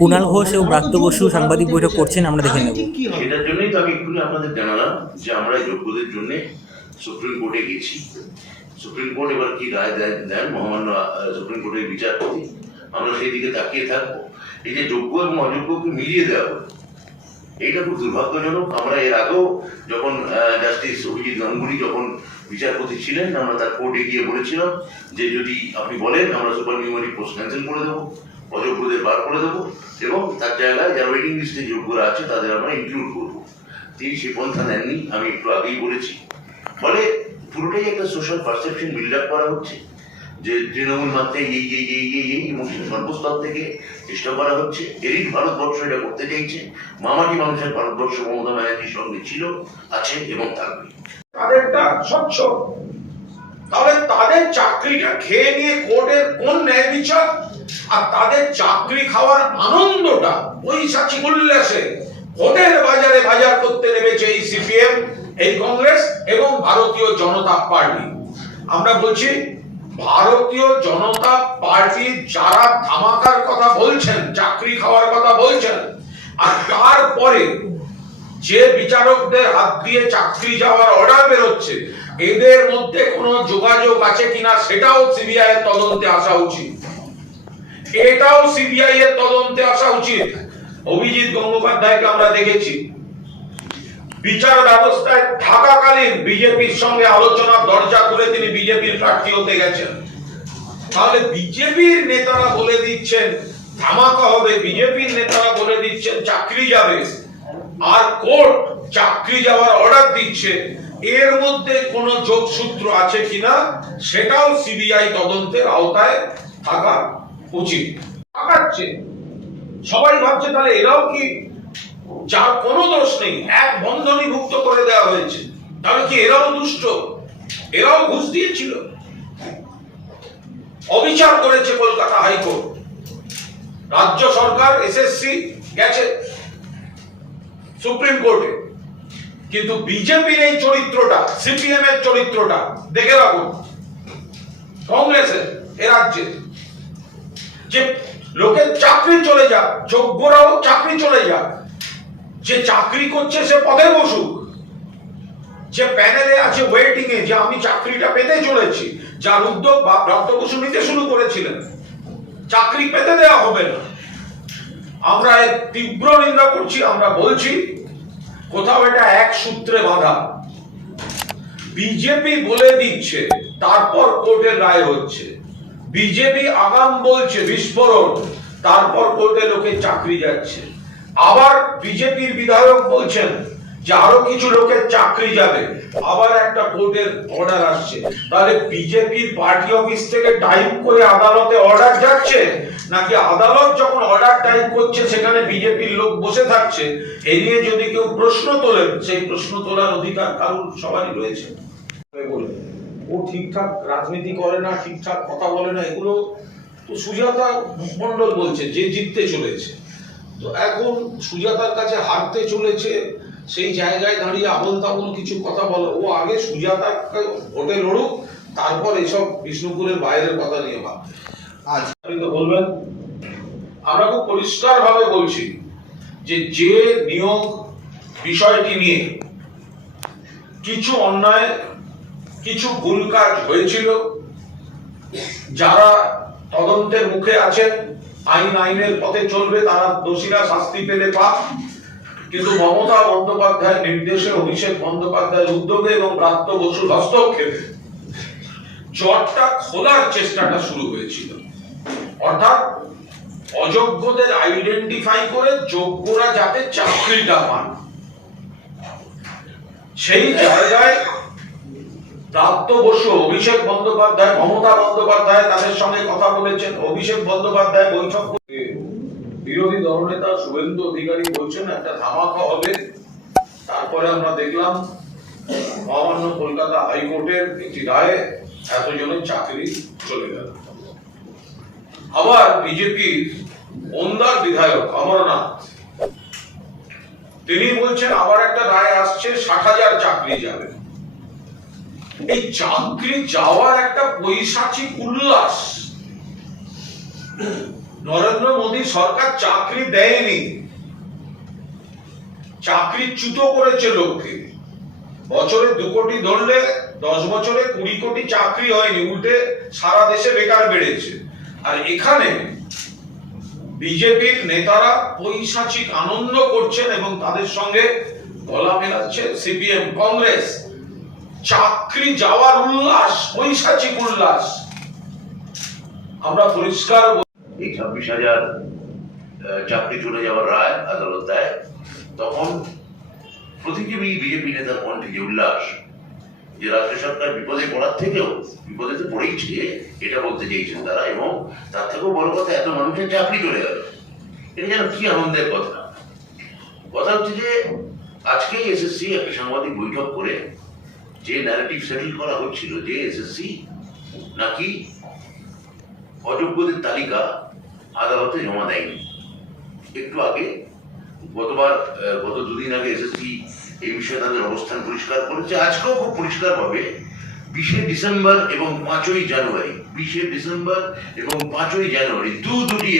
কুণাল ঘোষ এবং ব্রাত্য বসু সাংবাদিক বৈঠক করছেন, আমরা দেখে নেব। সেটার জন্যই তো আমি একটু আপনাদের জানালাম যে আমরা যোগ্যদের জন্য সুপ্রিম কোর্টে গেছি। সুপ্রিম কোর্ট এবার কি রায় দেন মহামান্য সুপ্রিম কোর্টের বিচারপতি, আমরা সেই দিকে তাকিয়ে থাকবো। এই যে যোগ্য এবং অযোগ্যকে মিলিয়ে দেওয়া হলো, এইটা খুব দুর্ভাগ্যজনক। আমরা এর আগেও যখন জাস্টিস অভিজিৎ গাঙ্গুলি যখন বিচারপতি ছিলেন, আমরা তার কোর্টে গিয়ে বলেছিলাম যে যদি আপনি বলেন আমরা সুপার নিউমারি পোস্ট ক্যান্সেল করে দেবো, অযোগ্যদের বার করে দেবো এবং তার জায়গায় যারা ওয়েটিং লিস্টে যোগ্যরা আছে তাদের আমরা ইনক্লুড করবো। তিনি সে পন্থা নেননি, আমি একটু আগেই বলেছি। ফলে পুরোটাই একটা সোশ্যাল পারসেপশন বিল্ড আপ করা হচ্ছে যে তৃণমূল মাত্রায় এই ইমোশন সর্বস্তর থেকে চেষ্টা করা হচ্ছে। এরই ভারতবর্ষ এটা করতে চাইছে। মামাটি মানুষের ভারতবর্ষ মমতা ব্যানার্জির সঙ্গে ছিল, আছে এবং থাকবে। তাদেরটা স্বচ্ছ, তাহলে তাদের চাকরিটা খেয়ে নিয়ে কোর্টের কোন ন্যায় বিচার? আর তাদের চাকরি খাওয়ার আনন্দটা পৈশাচি উল্লাসে ভোটের বাজারে বাজার করতে নেমেছে এই সিপিএম, এই কংগ্রেস এবং ভারতীয় জনতা পার্টি। আমরা বলছি ভারতীয় জনতা পার্টি যারা ধামাকার কথা বলছেন, চাকরি খাওয়ার কথা বলছেন, আর তারপরে যে বিচারকদের হাত দিয়ে চাকরি যাওয়ার অর্ডার বেরোচ্ছে, এদের মধ্যে কোনো যোগাযোগ আছে কিনা সেটাও সিবিআই এর তদন্তে আসা উচিত। এটাও সিবিআই এর তদন্তে আসা উচিত। অভিজিৎ গঙ্গোপাধ্যায়কে আমরা দেখেছি বিচার ব্যবস্থায় থাকাকালীন বিজেপির সঙ্গে আলোচনার দরজা খুলে তিনি বিজেপির প্রার্থী হতে গেছেন। তাহলে বিজেপির নেতারা বলে দিচ্ছেন ধামাকা হবে, বিজেপির নেতারা বলে দিচ্ছেন চাকরি যাবে, আর কোর্ট চাকরি যাওয়ার অর্ডার দিচ্ছে। এর মধ্যে কোনো যোগসূত্র আছে কিনা সেটাও সিবিআই তদন্তের আওতায় থাকা উচিত। আগাচ্ছে সবাই ভাবছে তাহলে এরাও কি, যার কোনো দোষ নেই, এক বন্ধনীভুক্ত করে দেওয়া হয়েছে, তাহলে কি এরাও দুষ্ট? এরাও ঘুষ দিয়েছিল, অবিচার করেছে কলকাতা হাইকোর্ট। রাজ্য সরকার এসএসসি গেছে সুপ্রিম কোর্টে, কিন্তু বিজেপির এই চরিত্রটা, সিপিএম এর চরিত্রটা দেখে রাখুন, কংগ্রেসের এ রাজ্যে যে লোকের চাকরি চলে যাক, যোগ্যরাও চাকরি চলে যাক, যে চাকরি করছে সে পদে বসুক, যে প্যানেলে আছে ওয়েটিং এ যে আমি চাকরিটা পেতে চলেছি, যার উদ্যোগ ব্রাত্য বসু নিতে শুরু করেছিলেন, চাকরি পেতে দেওয়া হবে না। আমরা এর তীব্র নিন্দা করছি। আমরা বলছি কোথাও এটা এক সূত্রে বাঁধা। বিজেপি বলে দিচ্ছে, তারপর কোর্টের রায় হচ্ছে। বিজেপি আগাম বলছে বিস্ফোরণ, তারপর কোর্টে লোকের চাকরি যাচ্ছে। আবার বিজেপির বিধায়ক বলছেন যে আরো কিছু লোকের চাকরি যাবে, আবার একটা কোর্টের অর্ডার আসছে। তাহলে বিজেপির পার্টি অফিস থেকে টাইপ করে আদালতে অর্ডার যাচ্ছে, নাকি আদালত যখন অর্ডার টাইপ করছে সেখানে বিজেপির লোক বসে থাকছে? এই নিয়ে যদি কেউ প্রশ্ন তোলেন, সেই প্রশ্ন তোলার অধিকার কারণ সবারই রয়েছে। ও ঠিকঠাক রাজনীতি করে না, ঠিকঠাক কথা বলে না, এগুলো তো সুজাতা মণ্ডল বলছে যে জিততে চলেছে। তো এখন সুজাতার কাছে হারতে চলেছে, সেই জায়গায় দাঁড়িয়ে আবল তাবল কিছু কথা বলে। ও আগে সুজাতাকে ভোটে লড়ুক, তারপর এসব বিষ্ণুপুরের বাইরের কথা নিয়ে ভাব। আজ আপনি তো বলবেন, আমরা খুব পরিষ্কার ভাবে বলছি যে যে নিয়োগ বিষয়টি নিয়ে কিছু অন্যায়, কিছু ভুল কাজ হয়েছিল, যারা তদন্তের মুখে আছেন, আইনের পথে চলবে, তারা দোষীরা শাস্তি পেলে পাক। কিন্তু মমতা বন্দ্যোপাধ্যায়ের নির্দেশে, অভিষেক বন্দ্যোপাধ্যায়ের উদ্যোগে এবং ব্রাত্য বসুর হস্তক্ষেপে জটটা খোলার চেষ্টাটা শুরু হয়েছিল। অর্থাৎ অযোগ্যদের আইডেন্টিফাই করে যোগ্যরা যাতে চাকরিটা পান, সেই জায়গায় ব্রাত্য বসু, অভিষেক বন্দ্যোপাধ্যায়, মমতা বন্দ্যোপাধ্যায় তাদের সঙ্গে কথা বলেছেন। অভিষেক বন্দ্যোপাধ্যায় বৈঠক করে বিরোধী দলনেতা শুভেন্দু অধিকারী বলছেন একটা ধামাকা হবে। তারপরে আমরা দেখলাম মহামান্য কলকাতা হাইকোর্টের একটি রায়ে এতজনের চাকরি চলে গেল। আবার বিজেপির ওন্দার বিধায়ক অমরনাথ, তিনি বলছেন আবার একটা রায় আসছে, 60,000 চাকরি যাবে। এই চাকরি যাওয়ার একটা পৈশাচিক উল্লাস নরেন্দ্র মোদী সরকার চাকরি দেয়নি, চাকরিচ্যুত করেছে লোককে। বছরে 2 কোটি ধরলে 10 বছরে 20 কোটি চাকরি হয়নি, উল্টে সারা দেশে বেকার বেড়েছে। আর এখানে বিজেপির নেতারা পৈশাচিক আনন্দ করছেন এবং তাদের সঙ্গে গলা মেলাচ্ছে সিপিএম, কংগ্রেস। চাকরি যাওয়ার উল্লাস, পৈশাচিক উল্লাস। আমরা পরিষ্কার এই 26,000 চাকরি চলে যাওয়ার রায় আদালত দেয়, তখন প্রতিটি বিজেপি নেতার কণ্ঠে যে উল্লাস, যে রাজ্য সরকার বিপদে পড়ার থেকেও বিপদে তো পড়েইছে, এটা বলতে চেয়েছেন তারা। এবং তার থেকেও বড় কথা, এত মানুষের চাকরি চলে গেল, এটা যেন কি আনন্দের কথা। কথা হচ্ছে যে আজকে এসএসসি একটা সাংবাদিক বৈঠক করে যে ন্যারেটিভ সেটেল করা হচ্ছিল যে এসএসসি নাকি অযোগ্যদের তালিকা আদালতে জমা দেয়নি। একটু আগে গত 2 দিন আগে এসএসসি এই বিষয়ে তাদের অবস্থান পরিষ্কার করেছে। আজকেও খুব পরিষ্কারভাবে 20 ডিসেম্বর এবং 5ই জানুয়ারি, 20 ডিসেম্বর এবং 5ই জানুয়ারি দুটি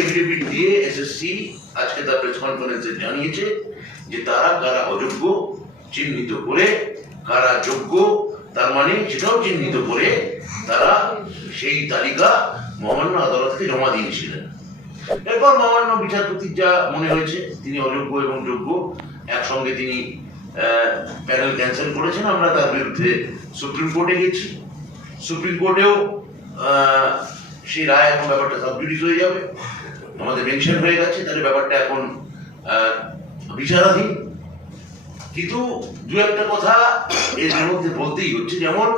এফিডেভিট দিয়ে এসএসসি আজকে তার প্রেস কনফারেন্সে জানিয়েছে যে তারা কারা অযোগ্য চিহ্নিত করে, কারা যোগ্য তার মানে সেটাও চিহ্নিত করে তারা সেই তালিকা মহামান্য আদালতকে জমা দিয়েছিলেন। এরপর মহামান্য বিচারপতির যা মনে হয়েছে, তিনি অযোগ্য এবং যোগ্য একসঙ্গে তিনি প্যানেল ক্যান্সেল করেছেন। আমরা তার বিরুদ্ধে সুপ্রিম কোর্টে গেছি। সুপ্রিম কোর্টেও সেই রায়, এখন ব্যাপারটা সাবজুডিস হয়ে যাবে, আমাদের মেনশন হয়ে গেছে, তাহলে ব্যাপারটা এখন বিচারাধীন। কিন্তু 2-1টা কথা এর মধ্যে বলতেই হচ্ছে, যেমন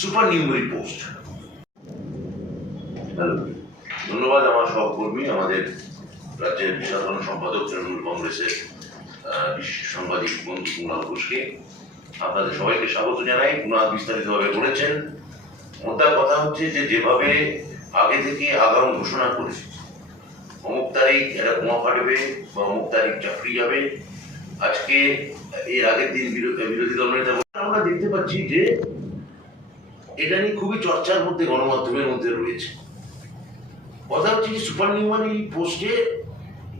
সুপার নিউমারি পোস্ট। ধন্যবাদ আমার সহকর্মী, আমাদের রাজ্যের সাধারণ সম্পাদক তৃণমূল কংগ্রেসের সাংবাদিক বন্ধু কুণাল ঘোষকে। আপনাদের সবাইকে স্বাগত জানাই। কুণাল বিস্তারিতভাবে বলেছেন। মোদ্দা কথা হচ্ছে যে যেভাবে আগে থেকে আগাম ঘোষণা করেছে, অমুক তারিখ এরা বোমা ফাটবে বা অমুক তারিখ চাকরি যাবে, আজকে এর আগের দিন বিরোধী দল নেতা আমরা দেখতে পাচ্ছি যে এটা নিয়ে খুবই চর্চার মধ্যে গণমাধ্যমের মধ্যে রয়েছে। কথা হচ্ছে যে সুপার নিউমারি পোস্টে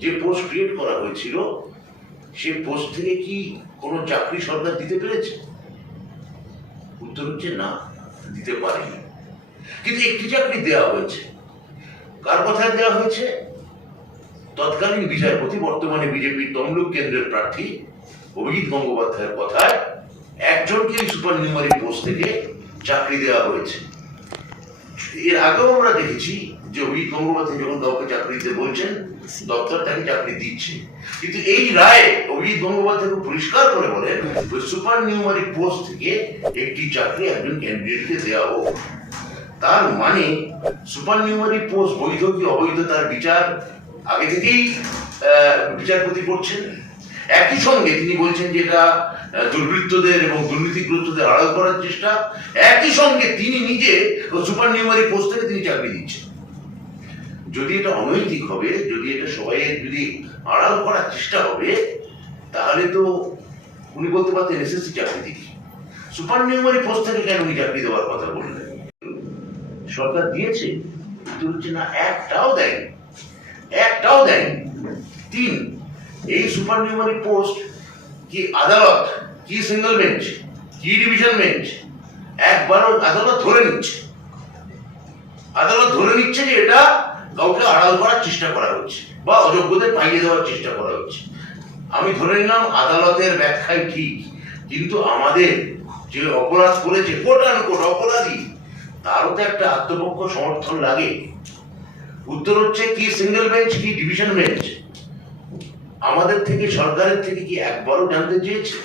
যে পোস্ট ক্রিয়েট করা হয়েছিল, সেই পোস্ট থেকে কি কোনো চাকরি সরকার দিতে পেরেছে? উত্তর হচ্ছে না, দিতে পারেনি। কিন্তু একটি চাকরি দেওয়া হয়েছে। কার কথায় দেওয়া হয়েছে? তৎকালীন বিচারপতি, বর্তমানে বিজেপির তমলুক কেন্দ্রের প্রার্থী অভিজিৎ গঙ্গোপাধ্যায়ের কথায় একজনকে সুপার নিউমারি পোস্ট থেকে চাকরি দেওয়া হয়েছে। এর আগেও আমরা দেখেছি যে অভিজিৎ গঙ্গোপাধ্যায় যখন কাউকে চাকরি দিতে বলছেন, দপ্তর তাকে চাকরি দিচ্ছে। কিন্তু এই রায়ে অভিজিৎ গঙ্গোপাধ্যায় পরিষ্কার করে বলেন সুপার নিউমারি পোস্ট থেকে একটি চাকরি একজন ক্যান্ডিডেটকে দেওয়া হোক। তার মানে সুপার নিউমারি পোস্ট বৈধ কি অবৈধ তার বিচার আগে থেকেই বিচারপতি করছেন। একই সঙ্গে তিনি বলছেন যে এটা দুর্বৃত্তদের এবং দুর্নীতিগ্রস্তদের আড়াল করার চেষ্টা। একই সঙ্গে তিনি নিজে সুপার নিউমারি পোস্ট থেকে তিনি চাকরি দিচ্ছেন। যদি এটা অনৈতিক হবে, যদি এটা সবাই যদি আড়াল করার চেষ্টা হবে, তাহলে তো উনি বলতে পারতেন এসএসসি চাকরি দিচ্ছি, সুপার নিউমারি পোস্ট থেকে কেন উনি চাকরি দেওয়ার কথা বললেন? সরকার দিয়েছে, কিন্তু হচ্ছে না, একটাও দেয়নি। 3, এই সুপার নিউমারি পোস্ট কি আদালত, কি সিঙ্গেল বেঞ্চ, কি ডিভিশন বেঞ্চ, একবারও আদালত ধরে নিচ্ছে যে এটা কাউকে আড়াল করার চেষ্টা করা হচ্ছে বা অযোগ্যদের পাইয়ে দেওয়ার চেষ্টা করা হচ্ছে। আমি ধরে নিলাম আদালতের ব্যাখ্যাই ঠিক, কিন্তু আমাদের যে অপরাধ করেছে কোট অপরাধী, তারও তো একটা আত্মপক্ষ সমর্থন লাগে। উত্তর হচ্ছে কি সিঙ্গেল বেঞ্চ, কি ডিভিশন বেঞ্চ। আমাদের থেকে, সরকারের থেকে কি একবারও জানতে চেয়েছে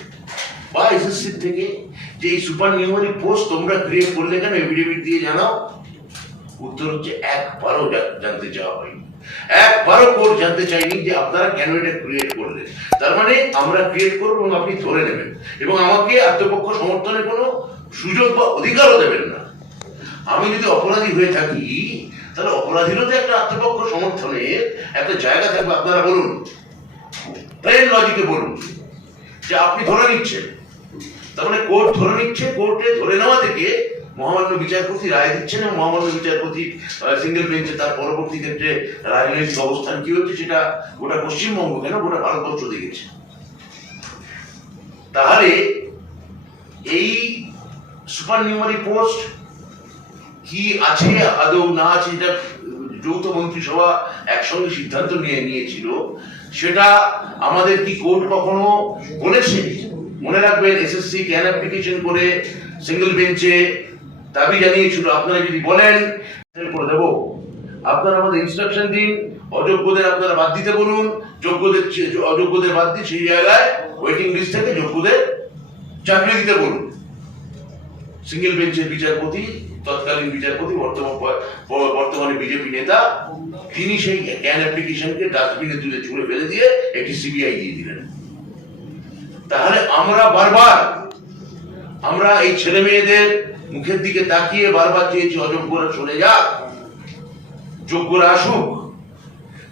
বা এসএসসির থেকে যে এই সুপার নিউমারি পোস্ট তোমরা ক্রিয়েট করলে কেন, এফিডেভিট দিয়ে জানাও? উত্তর হচ্ছে একবারও জানতে চাওয়া হয়নি। একবারও কোর্ট জানতে চাইনি যে আপনারা কেন এটা ক্রিয়েট করলেন। তার মানে আমরা ক্রিয়েট করবো এবং আপনি ধরে নেবেন এবং আমাকে আত্মপক্ষ সমর্থনের কোনো সুযোগ বা অধিকারও দেবেন না। আমি যদি অপরাধী হয়ে থাকি, তাহলে অপরাধীরও তো একটা আত্মপক্ষ সমর্থনের একটা জায়গা থাকবে। আপনারা বলুন, প্লেন লজিকে বলুন যে আপনি ধরে নিচ্ছেন, তার মানে কোর্ট ধরে নিচ্ছে, কোর্টে ধরে নেওয়া থেকে মহামান্য বিচারপতি রায় দিচ্ছেন এবং মহামান্য বিচারপতি সিঙ্গেল বেঞ্চে তার পরবর্তী ক্ষেত্রে রাজনৈতিক অবস্থান কি হচ্ছে সেটা গোটা পশ্চিমবঙ্গ কেন গোটা ভারতবর্ষ দেখেছে। তাহলে এই সুপার নিউমারি পোস্ট কি আছে আদৌ না আছে, যেটা যৌথ মন্ত্রিসভা একসঙ্গে সিদ্ধান্ত নিয়েছিল, সেটা আমাদের কি কোর্ট কখনো বলেছে? মনে রাখবেন, এসএসসি ক্যান অ্যাপ্লিকেশন করে সিঙ্গেল বেঞ্চে দাবি জানিয়েছিল, আপনারা যদি বলেন করে দেবো, আপনারা আমাদের ইনস্ট্রাকশন দিন, অযোগ্যদের আপনারা বাদ দিতে বলুন, অযোগ্যদের বাদ দিয়ে সেই জায়গায় ওয়েটিং লিস্ট থেকে যোগ্যদের চাকরি দিতে বলুন। সিঙ্গেল বেঞ্চের বিচারপতি, তৎকালীন বিচারপতি, বর্তমানে বিজেপি নেতা, তিনি সেই ক্যান অ্যাপ্লিকেশনকে ডাস্টবিনে তুলে ছুঁড়ে ফেলে দিয়ে একটি সিবিআই দিয়ে দিলেন। তাহলে আমরা এই ছেলে মেয়েদের মুখের দিকে তাকিয়ে বারবার চেয়েছি অযোগ্যরা চলে যাক, যোগ্যরা আসুক।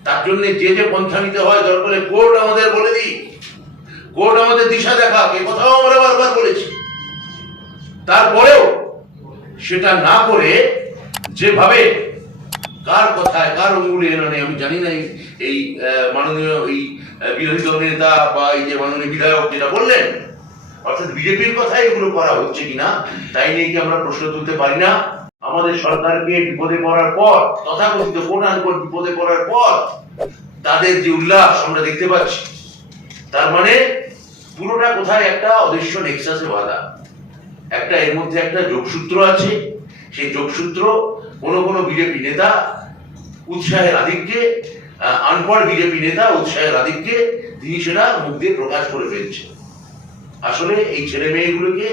তার জন্য যে যে পন্থা নিতে হয় দরকার কোর্ট আমাদের বলে দিই, কোর্ট আমাদের দিশা দেখাক, এ কথাও আমরা বারবার বলেছি। তারপরেও সেটা না করে যেভাবে কার কথায় কার অঙ্গুলি এনে আমি জানি না, এই মাননীয় এই বিরোধী দল নেতা বা এই যে মাননীয় বিধায়ক যেটা বললেন, অর্থাৎ বিজেপির কথাই এগুলো করা হচ্ছে কিনা তাই নিয়ে কি আমরা প্রশ্ন তুলতে পারি না? আমাদের সরকারকে বিপদে পড়ার পর, তথাকথিত কোট আনকোট বিপদে পড়ার পর তাদের যে উল্লাস আমরা দেখতে পাচ্ছি, তার মানে পুরোটা কোথায় একটা অদৃশ্য নেক্সাসে বাঁধা, একটা এর মধ্যে একটা যোগসূত্র আছে। সেই যোগসূত্র কোনো বিজেপি নেতা উৎসাহের আধিক্যে, আনপড় বিজেপি নেতা উৎসাহের আধিক্যে তিনি সেটা মুখ দিয়ে প্রকাশ করে ফেলছে। আসলে এই ছেলে মেয়েগুলোকে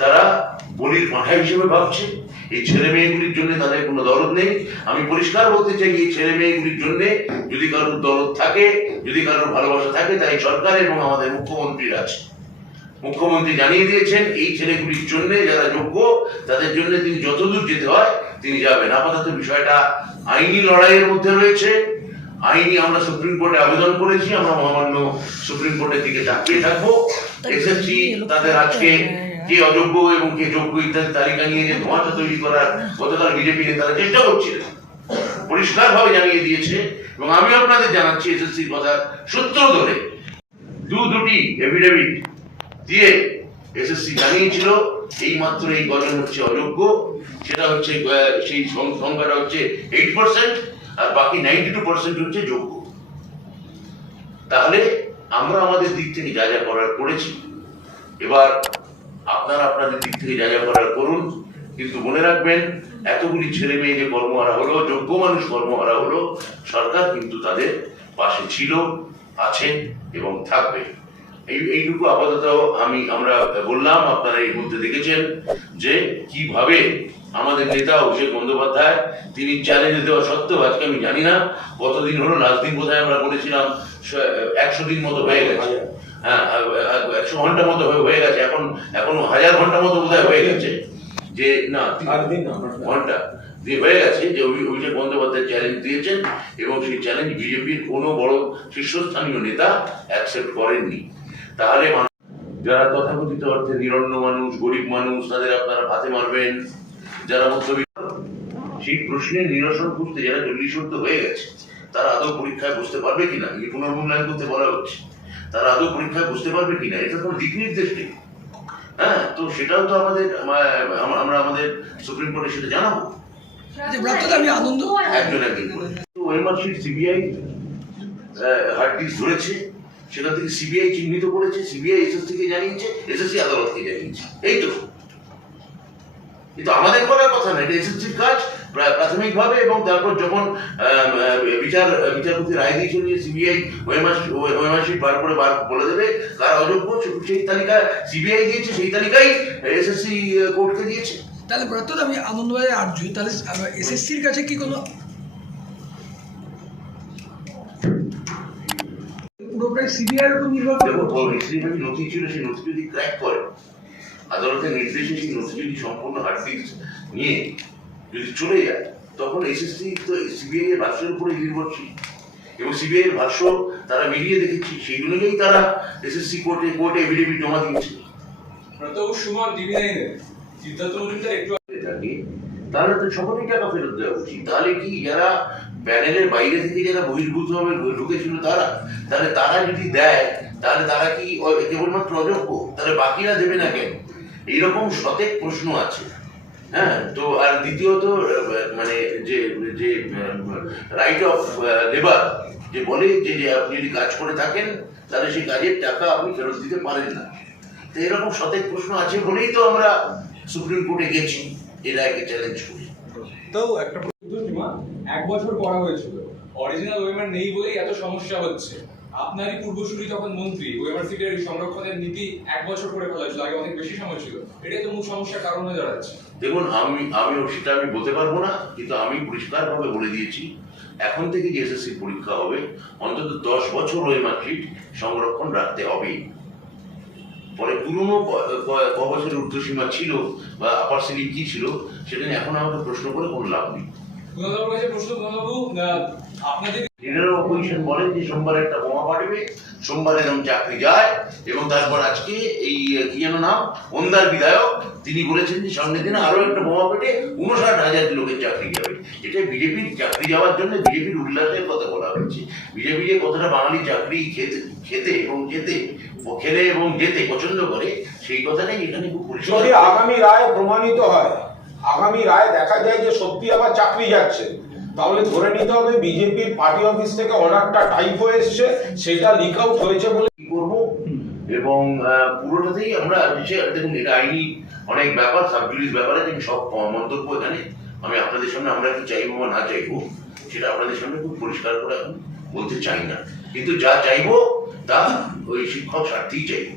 তারা বলির পাঁঠা হিসেবে ভাবছে। এই ছেলে মেয়েগুলির জন্য তাদের কোনো দরদ নেই। আমি পরিষ্কার বলতে চাই, এই ছেলে মেয়েগুলির জন্য যদি কারোর দরদ থাকে, যদি কারোর ভালোবাসা থাকে, তাই সরকার এবং আমাদের মুখ্যমন্ত্রীর আছে। মুখ্যমন্ত্রী জানিয়ে দিয়েছেন এই ছেলেগুলির জন্য যারা যোগ্য তাদের জন্য তিনি যতদূর যেতে হয় তিনি যাবেন। আপাতত বিষয়টা আইনি লড়াইয়ের মধ্যে রয়েছে। আইনি আমরা সুপ্রিম কোর্টে আবেদন করেছি, আমরা মহামান্য সুপ্রিম কোর্টের দিকে তাকিয়ে থাকবো। এসএসসি তাদের আজকে কে অযোগ্য এবং কে যোগ্য ইত্যাদি তালিকা নিয়ে যে ধোঁয়াশা তৈরি করার গতকাল বিজেপি নেতারা চেষ্টা করছিলেন, পরিষ্কার ভাবে জানিয়ে দিয়েছে। এবং আমি আপনাদের জানাচ্ছি, এসএসসির কথা সূত্র ধরে দুটি এফিডেভিট দিয়ে এসএসসি জানিয়েছিল এই মাত্র এই কজন হচ্ছে অযোগ্য, সেটা হচ্ছে সেই সংখ্যাটা হচ্ছে 8%, আর বাকি 92% হচ্ছে যোগ্য। তাহলে আমরা আমাদের দিক থেকে যা যা করার করেছি, এবার আপনারা আপনাদের দিক থেকে যা যা করার করুন। কিন্তু মনে রাখবেন, এতগুলি ছেলে মেয়ে যে কর্মহারা হলো, যোগ্য মানুষ কর্মহারা হলো, সরকার কিন্তু তাদের পাশে ছিল, আছে এবং থাকবে। এইটুকু আপাতত আমরা বললাম। আপনারা এর মধ্যে দেখেছেন যে কিভাবে আমাদের নেতা অভিষেক বন্দ্যোপাধ্যায় তিনি চ্যালেঞ্জ দেওয়া সত্ত্বেও, আজকে আমি জানি না কতদিন হলো, লাস্ট দিন বোধহয় আমরা বলেছিলাম 100 দিন মতো হয়ে গেছে, হ্যাঁ 100 ঘন্টা মতো হয়ে গেছে, এখন 1000 ঘন্টা মতো বোধহয় হয়ে গেছে, যে না ঘন্টা দিয়ে হয়ে গেছে যে অভিষেক বন্দ্যোপাধ্যায় চ্যালেঞ্জ দিয়েছেন এবং সেই চ্যালেঞ্জ বিজেপির কোনো বড় শীর্ষস্থানীয় নেতা অ্যাকসেপ্ট করেননি। তাহলে যারা তথাকথিত অর্থে নিরন্ন মানুষ, গরিব মানুষ, তাদের আপনারা হাতে মারবেন। যারা মধ্যবিত্ত, সেই প্রশ্নের নিরসন করতে যারা 40 হয়ে গেছে, তারা আদৌ পরীক্ষায় বসতে পারবে কিনা, এই পুনর্মূল্যায়ন করতে বলা হচ্ছে, তারা আদৌ পরীক্ষায় বসতে পারবে কিনা, এটা কোনো দিক নির্দেশ নেই। হ্যাঁ, তো সেটাও তো আমরা আমাদের সুপ্রিম কোর্টে সেটা জানাবো। একজন করে ওএমআরসির সিবিআই হার্ড ডিস্ক ধরেছে, সেখান থেকে সিবিআই চিহ্নিত করেছে, সিবিআই এসএসসিকে জানিয়েছে, এসএসসি আদালতকে জানিয়েছে। এই তো, কিন্তু আমাদের করার কথা না, এটা এসএসসির কাজ প্রাথমিকভাবে। এবং তারপর যখন বিচারপতি রায় দিয়েছিল যে সিবিআই ওএমআরসি বার করে বলে দেবে কারা অযোগ্য, সেই তালিকা সিবিআই দিয়েছে, সেই তালিকাই এসএসসি কোর্টকে দিয়েছে। তাহলে ব্রত আমি আনন্দবাজার আর্য, তাহলে এসএসসির কাছে কি কোনো পুরোটাই সিবিআইয়ের উপর নির্ভর করে? নথি ছিল, সেই নথি যদি ক্র্যাক করে, আদালতের নির্দেশে সেই নথি যদি সম্পূর্ণ হার্ড ডিস্ক নিয়ে যদি চলে যায়, তখন এসএসসি তো সিবিআই এর ভাষ্যের উপরে নির্ভরশীল, এবং সিবিআই এর ভাষ্য তারা মিলিয়ে দেখেছি, সেই অনুযায়ী তারা এসএসসি কোর্টে এফিডেভিট জমা দিয়েছে। থাকে, তাহলে তো সকলেই টাকা ফেরত দেওয়া উচিত। তাহলে কি যারা প্যানেলের বাইরে থেকে যারা বহির্ভূতভাবে ঢুকেছিল তাহলে তারা যদি দেয়, তাহলে তারা কি কেবলমাত্র অযোগ্য? তাহলে বাকিরা দেবে না কেন? এইরকম শতেক প্রশ্ন আছে। হ্যাঁ, তো আর দ্বিতীয়ত মানে যে যে রাইট অফ লেবার যে বলে যে আপনি যদি কাজ করে থাকেন তাহলে সেই কাজের টাকা আপনি ফেরত দিতে পারেন না। তো এরকম শতেক প্রশ্ন আছে বলেই তো আমরা সুপ্রিম কোর্টে গেছি এই রায়কে চ্যালেঞ্জ করি। তো একটা 1 বছর করা হয়েছিল, অরিজিনাল ওয়েমার নেই বলেই এত সমস্যা হচ্ছে। আপনারই পূর্বসূরি যখন মন্ত্রী, ওয়েমার সিটের সংরক্ষণের নীতি 1 বছর করে ফেলা হয়েছিল, আগে অনেক বেশি সময় ছিল। এটাই তো মূল সমস্যার কারণ হয়ে দাঁড়াচ্ছে। দেখুন, সেটা আমি বলতে পারবো না, কিন্তু আমি পরিষ্কারভাবে বলে দিয়েছি এখন থেকে যে এসএসসি পরীক্ষা হবে অন্তত 10 বছর ওয়েমার সিট সংরক্ষণ রাখতে হবে। পরে পুরনো ক বছরের ঊর্ধ্বসীমা ছিল বা আপার সিলিং কি ছিল সেটা নিয়ে এখন আমাকে প্রশ্ন করে কোনো লাভ নেই। অপোজিশন বলেন যে সোমবার একটা বোমা পাঠাবে, সোমবার এরকম চাকরি যায়, এবং তারপর আজকে এই কি যেন নাম ওন্দার বিধায়ক তিনি বলেছেন যে সঙ্গে দিনে আরো একটা বোমা পেটে 59,000 লোকের চাকরি যাবে। এটা বিজেপির চাকরি যাওয়ার জন্য বিজেপির উল্লাসের কথা বলা হয়েছে। বিজেপি যে কতটা বাঙালি চাকরি খেতে এবং খেলে এবং যেতে পছন্দ করে সেই কথাটাই এখানে খুব পরিষ্কার। যদি আগামী রায় প্রমাণিত হয়, আগামী রায় দেখা যায় যে সত্যি আবার চাকরি যাচ্ছে, তাহলে ধরে নিতে হবে বিজেপির পার্টি অফিস থেকে অর্ডারটা টাইপ হয়ে এসছে, সেটা লিক আউট হয়েছে বলে কি করবো। এবং পুরোটাতেই আমরা দেখুন, এটা আইনি অনেক ব্যাপার, সাবজুডিস ব্যাপার আছে। সব মন্তব্য এখানে আমি আপনাদের সামনে আমরা কি চাইবো বা না চাইবো সেটা আপনাদের সামনে খুব পরিষ্কার করে বলতে চাই না, কিন্তু যা চাইবো তা ওই শিক্ষক স্বার্থেই চাইবো।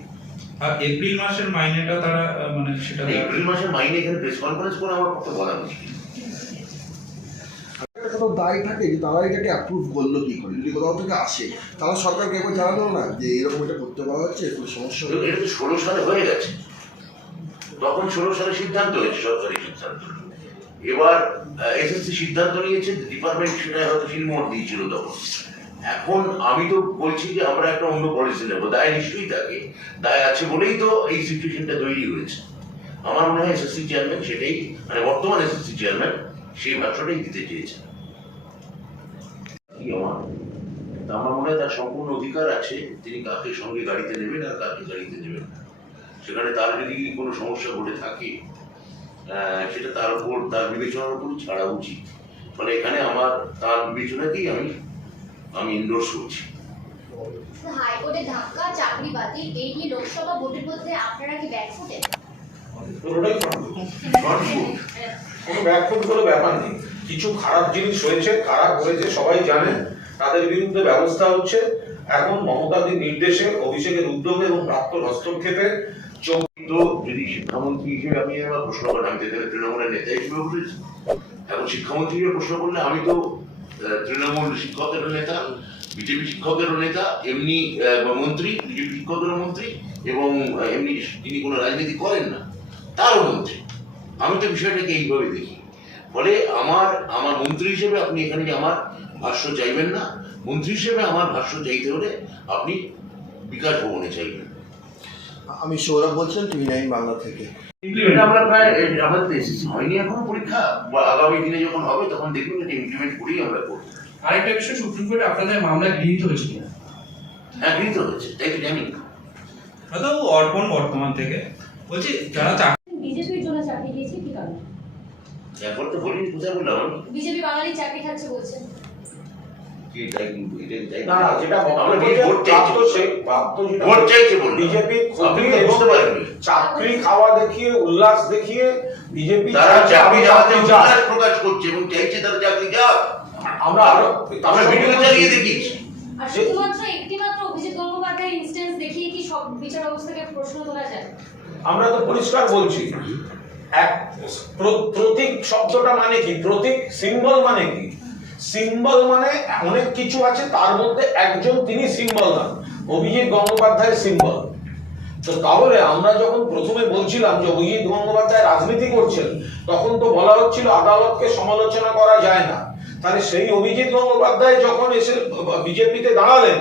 আর এপ্রিল মাসের মাইনেটা তারা মানে সেটা এপ্রিল মাসের মাইনে এখানে প্রেস কনফারেন্স করে আমার পক্ষে বলা মুশকিল। একটা তো দায় থাকে যে তারা এটাকে অ্যাপ্রুভ করলো কি করে, যদি কোথাও থেকে আসে তারা সরকারকে একবার জানানো না যে এরকম এটা করতে বলা হচ্ছে, কোনো সমস্যা এটা তো 16 সালে হয়ে গেছে, তখন 16 সালে সিদ্ধান্ত হয়েছে, সরকারি সিদ্ধান্ত। এবার এসএসসি সিদ্ধান্ত নিয়েছে, ডিপার্টমেন্ট সেটা হয়তো শিলমোহর দিয়েছিল তখন। এখন আমি তো বলছি যে আমরা একটা অন্য পলিসি নেবো, দায় নিশ্চয়ই থাকে, দায় আছে বলেই তো এই সিচুয়েশনটা তৈরি হয়েছে। আমার মনে হয় এসএসসি চেয়ারম্যান সেটাই, মানে বর্তমান এসএসসি চেয়ারম্যান সেই ভাষাটাই দিতে চেয়েছে। কি আমার মনে হয় তার সম্পূর্ণ অধিকার আছে তিনি কাকে সঙ্গে গাড়িতে নেবেন আর কাকে গাড়িতে নেবেন না। সেখানে তার যদি কোনো সমস্যা ঘটে থাকে সেটা তার উপর, তার বিবেচনার উপর ছাড়া উচিত। ফলে এখানে আমার তার বিবেচনাকেই আমি ইন্ডোর্স করছি। হাইকোর্টের ধাক্কা, চাকরি বাতিল, এই নিয়ে লোকসভা ভোটের মধ্যে আপনারা কি ব্যাকফুটে? পুরোটাই কোনো ব্যাকফুট কোনো ব্যাপার নেই। কিছু খারাপ জিনিস হয়েছে, খারাপ হয়েছে সবাই জানে, তাদের বিরুদ্ধে ব্যবস্থা হচ্ছে। এখন মমতাদির নির্দেশে, অভিষেকের উদ্যোগে এবং প্রাপ্ত হস্তক্ষেপে তো যদি শিক্ষামন্ত্রী হিসেবে আমি এবার প্রশ্ন করেন, আমি তো এখানে তৃণমূলের নেতা হিসেবে বলেছি, এখন শিক্ষামন্ত্রী হিসেবে প্রশ্ন করলে আমি তো তৃণমূল শিক্ষকেরও নেতা, বিজেপি শিক্ষকেরও নেতা, এমনি মন্ত্রী, বিজেপি শিক্ষকেরও মন্ত্রী, এবং এমনি যিনি কোনো রাজনীতি করেন না তারও মন্ত্রী। আমি তো বিষয়টাকে এইভাবে দেখি। ফলে আমার মন্ত্রী হিসেবে আপনি এখানে যে আমার ভাষ্য চাইবেন না, মন্ত্রী হিসেবে আমার ভাষ্য চাইতে হলে আপনি বিকাশ ভবনে চাইবেন। আমি সৌরভ বলছেন, টিভি 9 বাংলা থেকে। এটা আমরা প্রায় আমাদের এসএসসি হয়নি এখনো পরীক্ষা, বা আগামী দিনে যখন হবে তখন দেখবেন এটা ইমপ্লিমেন্ট করেই আমরা করবো। আরেকটা বিষয়, সুপ্রিম কোর্টে আপনাদের মামলা গৃহীত হয়েছে কিনা? হ্যাঁ, গৃহীত হয়েছে, তাই তো জানি। হয়তো অর্পণ বর্তমান থেকে বলছি যারা বিজেপির জন্য চাকরি দিয়েছে কি কারণ? এখন তো বলিনি, কোথায় বললাম আমি? বিজেপি বাঙালি চাকরি খাচ্ছে বলছেন। কি তাই তাই না, যেটা আমরা ভোট চাইছি, ভোট চাইছে বলুন। বিজেপি আপনি তো বুঝতে পারেননি। চাকরি খাওয়া দেখিয়ে, উল্লাস দেখিয়ে বিজেপি তারা চাকরি যাওয়াতে উল্লাস প্রকাশ করছে এবং চাইছে তারা চাকরি যাক। আমরা আরো আমরা ভিডিও চালিয়ে দেখিয়েছি। আর শুধুমাত্র একটিমাত্র অভিজিৎ গঙ্গোপাধ্যায়ের ইনস্ট্যান্স দেখিয়ে কি সব বিচার ব্যবস্থাকে প্রশ্ন তোলা যায়? আমরা তো পরিষ্কার বলছি, এক প্রতীক শব্দটা মানে কি, প্রতীক সিম্বল মানে কি? সিম্বল মানে অনেক কিছু আছে, তার মধ্যে একজন তিনি সিম্বল না, অভিজিৎ গঙ্গোপাধ্যায়ের সিম্বল। তো তাহলে আমরা যখন প্রথমে বলছিলাম যে অভিজিৎ গঙ্গোপাধ্যায় রাজনীতি করছেন, তখন তো বলা হচ্ছিল আদালতকে সমালোচনা করা যায় না। তাহলে সেই অভিজিৎ গঙ্গোপাধ্যায় যখন এসে বিজেপিতে দাঁড়ালেন,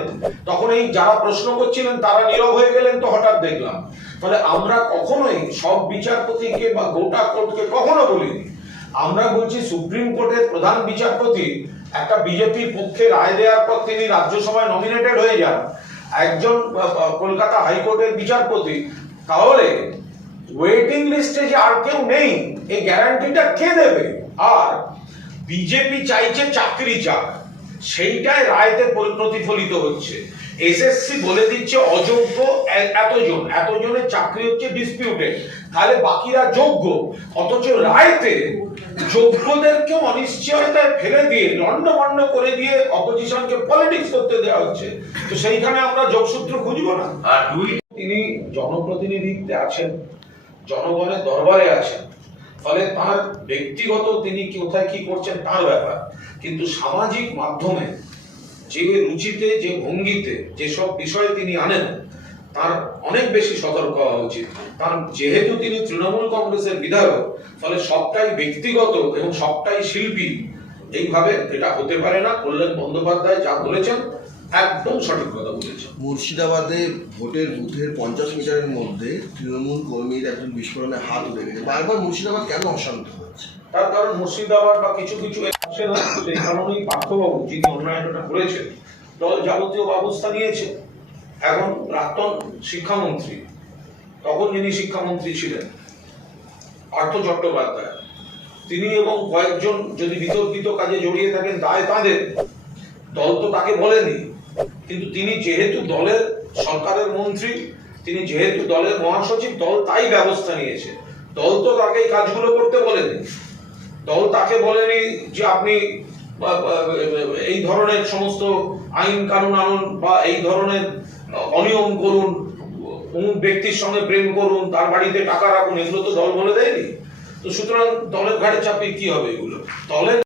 তখন এই যারা প্রশ্ন করছিলেন তারা নীরব হয়ে গেলেন, তো হঠাৎ দেখলাম। ফলে আমরা কখনোই সব বিচারপতিকে বা গোটা কোর্টকে কখনো বলিনি আমরা বলছি সুপ্রিম কোর্টের প্রধান বিচারপতি একটা বিজেপির পক্ষে রায় দেওয়ার পর তিনি রাজ্যসভায় নমিনেটেড হয়ে যান একজন কলকাতা হাইকোর্টের বিচারপতি, তাহলে ওয়েটিং লিস্টে যে আর কেউ নেই এই গ্যারান্টিটা কে দেবে? আর বিজেপি চাইছে চাকরি চাক, সেইটাই রায়তে প্রতিফলিত হচ্ছে। এসএসসি বলে দিচ্ছে অযোগ্য এতজনের চাকরি হচ্ছে ডিসপিউটেড, তাহলে বাকিরা যোগ্য, অথচ রায়তে যোগ্যদেরকে অনিশ্চয়তায় ফেলে দিয়ে লন্ডভন্ড করে দিয়ে অপোজিশনকে পলিটিক্স করতে দেওয়া হচ্ছে। তো সেইখানে আমরা যোগসূত্র খুঁজবো না। আর দুই, তিনি জনপ্রতিনিধিত্বে আছেন, জনগণের দরবারে আছেন, ফলে তার ব্যক্তিগত তিনি কোথায় কি করছেন তার ব্যাপার, কিন্তু সামাজিক মাধ্যমে যে রুচিতে যে ভঙ্গিতে যেসব বিষয়ে তিনি আনেন তার অনেক বেশি সতর্ক হওয়া উচিত। কারণ যেহেতু তিনি তৃণমূল কংগ্রেসের বিধায়ক, ফলে সবটাই ব্যক্তিগত এবং সবটাই শিল্পী, এইভাবে এটা হতে পারে না। কল্যাণ বন্দ্যোপাধ্যায় যা বলেছেন একদম সঠিক কথা বলেছেন। মুর্শিদাবাদে ভোটের বুথের 50 মিটারের মধ্যে তৃণমূল কর্মীর একজন বিস্ফোরণে হাত উঠে গেছে। বারবার মুর্শিদাবাদ কেন অশান্ত হচ্ছে? তার কারণ মুর্শিদাবাদ বা কিছু কিছু আসে না, সেই কারণেই পার্থবাবু যিনি অন্যায়টা করেছেন দল যাবতীয় ব্যবস্থা নিয়েছে। এখন প্রাক্তন শিক্ষামন্ত্রী, তখন যিনি শিক্ষামন্ত্রী ছিলেন পার্থ চট্টোপাধ্যায়, তিনি এবং কয়েকজন যদি বিতর্কিত কাজে জড়িয়ে থাকেন দায় তাদের, দল তো তাকে বলেনি, কিন্তু তিনি যেহেতু দলের সরকারের মন্ত্রী, তিনি যেহেতু দলের মহাসচিব, দল তাই ব্যবস্থা নিয়েছে। দল তো তাকে এই কাজগুলো করতে বলেনি, দল তাকে বলেনি যে আপনি এই ধরনের সমস্ত আইন কানুন আনুন বা এই ধরনের অনিয়ম করুন, অমুক ব্যক্তির সঙ্গে প্রেম করুন, তার বাড়িতে টাকা রাখুন, এগুলো তো দল বলে দেয়নি। তো সুতরাং দলের ঘাড়ে চাপিয়ে কি হবে এগুলো? দলের